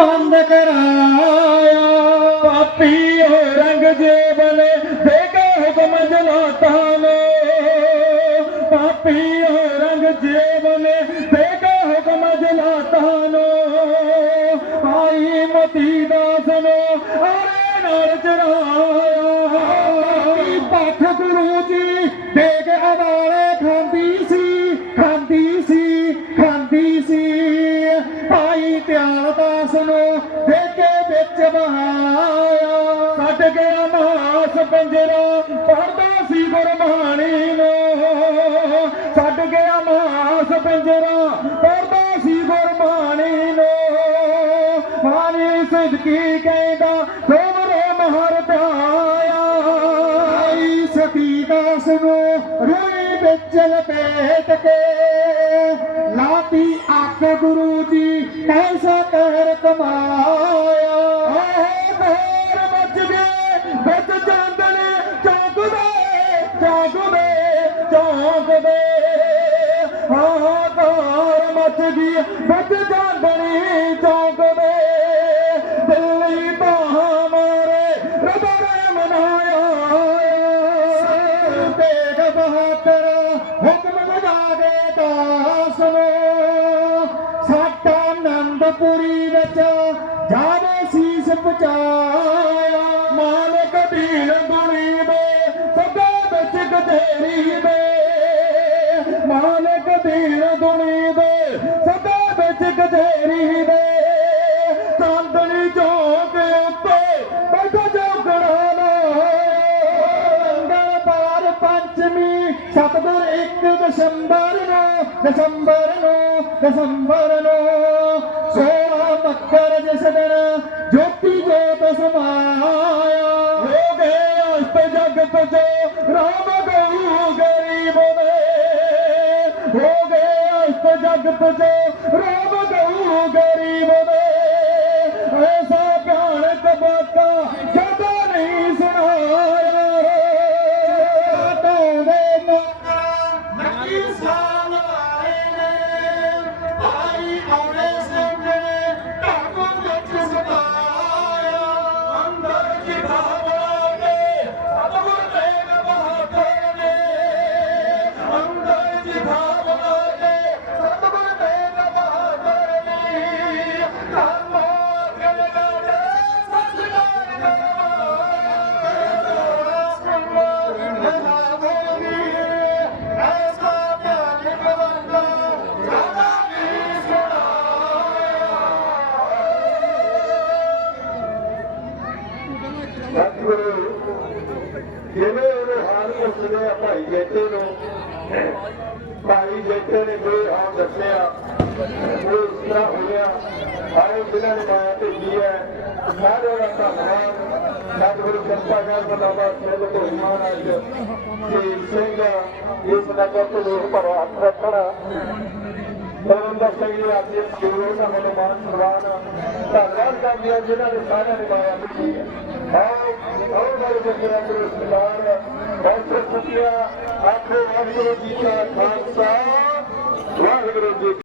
ਬੰਦ ਕਰਾਇਆ। ਪਾਪੀ ਹੋ ਰੰਗ ਜੇਬਲ ਦੇਗਾ ਹੁਕਮ ਜਲਾਤਾ ਨੇ। ਪਾਪੀ ਹੋ ਰੰਗ ਜੇਬਲ ਦੇਗਾ ਹੁਕਮ ਜਲਾਤਾ ਨੇ। ਆਈ ਮਤੀ ਦਾਸ ਨੇ, ਆਰੇ ਨਾਲ ਚਰਾਇਆ। ਪਾਠ ਗੁਰੂ ਜੀ ਦੇਗ ਅਵਾਲੇ ਖਾਂਦੀ ਸੀ ਖਾਂਦੀ ਸੀ ਖਾਂਦੀ ਸੀ। ਭਾਈ ਧਿਆਨ ਦਾਸ ਨੂੰ ਦੇਗੇ ਵਿੱਚ ਬਹਾਇਆ। ਕੱਢ ਗਿਆ ਮਾਸ ਪੰਜਰਾ ਪੜਦਾ ਸੀ ਗੁਰਬਾਣੀ ਨੂੰ। ਛੱਡ ਗਿਆ ਮਾਸ ਪੰਜਰਾ ਪੜਦਾ ਸੀ ਗੁਰਬਾਣੀ ਨੂੰ। ਮਾਨੀ ਸਿੱਧਕੀ ਕਹਿੰਦਾ ਤੋਮਰੇ ਮਹਰ ਪਿਆਇਆ। ਆਈ ਸਤੀ ਦਾਸ ਨੂੰ ਰੂਈ ਵਿੱਚ ਲਪੇਟ ਕੇ گرو جي پئسا ڪرايا تري بچ چاندن چاگوي چاگوي چاگوي ها تار مچجي ڪجهه چاندني چاگوي دلي ته ماري منايا. ਆਨੰਦਪੁਰੀ ਵਿੱਚ ਜਾਵੇ ਸੀਸ ਪਚਾਇਆ ਮਾਲਕ ਦੀਨ ਦੁਨੀ ਦੇ ਸਦਾ ਵਿੱਚ ਗਧੇਰੀ ਦੇ ਮਾਲਕ ਦੀਨ ਦੁਨੀ ਦੇ ਸਦਾ ਵਿੱਚ ਗਧੇਰੀ ਦੇ ਚਾਂਦਨੀ ਚੌਕ ਉੱਤੇ ਬੈਠਾ ਚੌਕੜਾ ਲੰਗਰ ਪਾਰ ਪੰਚਮੀ, ਸਤਗੁਰ 1 ਦਸੰਬਰ ਨੂੰ ਦਸੰਬਰ ਨੂੰ ਦਸੰਬਰ ਨੂੰ। ਸੋਲਾ ਮੱਕਰ ਜਿਸ ਦਿਨ ਜੋਤੀ ਜੋਤ ਸਮਾਇਆ ਹੋ ਗਏ ਅਸਤ ਜਗਤ ਜੋ ਰਾਮ ਗਊ ਗਰੀਬ ਦੇ ਹੋ ਗਏ ਅਸਤ ਜਗਤ ਜੋ ਰਾਮ ਗਊ ਗਰੀਬ ਦੇ ਐਸਾ ਭਿਆਨਕ ਬਾਕਾ ਜਿਵੇਂ ਉਹ ਹਾਲ ਪੁੱਛਦੇ ਆ ਭਾਈ ਜੇਤੇ ਨੂੰ। ਭਾਈ ਜੇਤੇ ਨੇ ਕੋਈ ਹਾਲ ਦੱਸਿਆ ਉਹ ਇਸ ਤਰ੍ਹਾਂ ਹੋਇਆ। ਆਏ ਜਿਨ੍ਹਾਂ ਨੇ ਮਾਇਆ ਭੇਜੀ ਹੈ। ਸਾਰਿਆਂ ਦਾ ਧੰਨਵਾਦ। ਸਤਿਗੁਰੂ ਕਿਰਪਾ ਕਰ ਬਨਾਵਾ ਸੇਵ ਕੋ ਮਹਾਰਾਜ ਜੀ ਸਿੰਘ। ਇਸ ਨਗਰ ਤੋਂ ਲੋਕ ਪਰ ਹੱਥ ਰੱਖਣਾ। ਪਰਵੰਦਰ ਸਿੰਘ ਜੀ ਅੱਜ ਸ਼ੁਰੂ ਦਾ ਮੈਨੂੰ ਮਾਨ ਸਨਮਾਨ। ਧੰਨਵਾਦ ਕਰਦੇ ਹਾਂ ਜਿਨ੍ਹਾਂ ਨੇ ਸਾਰਿਆਂ ਨੇ ਮਾਇਆ ਭੇਜੀ ਹੈ। ਆਓ ਆਓ ਮੇਰੇ ਬੱਚਿਆਂ ਨੂੰ ਸਲਾਮ ਬਹੁਤ ਬਹੁਤ ਸ਼ੁਕਰੀਆ। ਆਖੋ ਵਾਹਿਗੁਰੂ ਜੀ ਕਾ ਖਾਲਸਾ। ਵਾਹਿਗੁਰੂ ਜੀ